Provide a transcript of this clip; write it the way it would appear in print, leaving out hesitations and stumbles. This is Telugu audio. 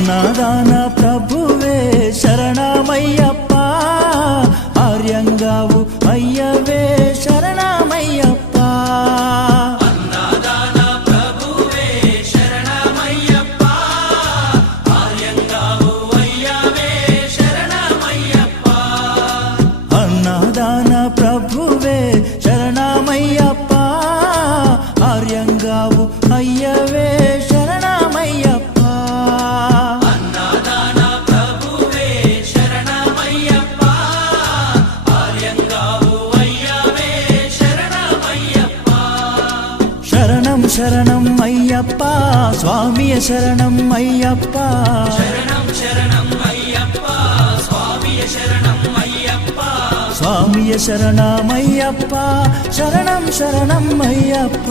అన్నదాన ప్రభువే శరణమయ్యప్ప, ఆర్యంగావు అయ్యవే శరణమయ్యప్ప. అన్నదాన ప్రభువే శరణమయ్యప్ప, ఆర్యంగావు అయ్యవే శరణమయ్యప్ప. అన్నదాన ప్రభువే శరణమయ్యప్ప, ఆర్యంగావు అయ్యవే శరణమయ్యప్ప. అన్నదాన ప్రభువే శరణమయ్యప్ప, ఆర్యంగావు అయ్యవే శరణమయ్యప్ప. శరణం శరణం అయ్యప్ప, స్వామియ శరణం అయ్యప్ప. శరణం శరణం అయ్యప్ప, స్వామియ శరణం అయ్యప్ప. స్వామియ శరణమయ్యప్ప, శరణం శరణం అయ్యప్ప.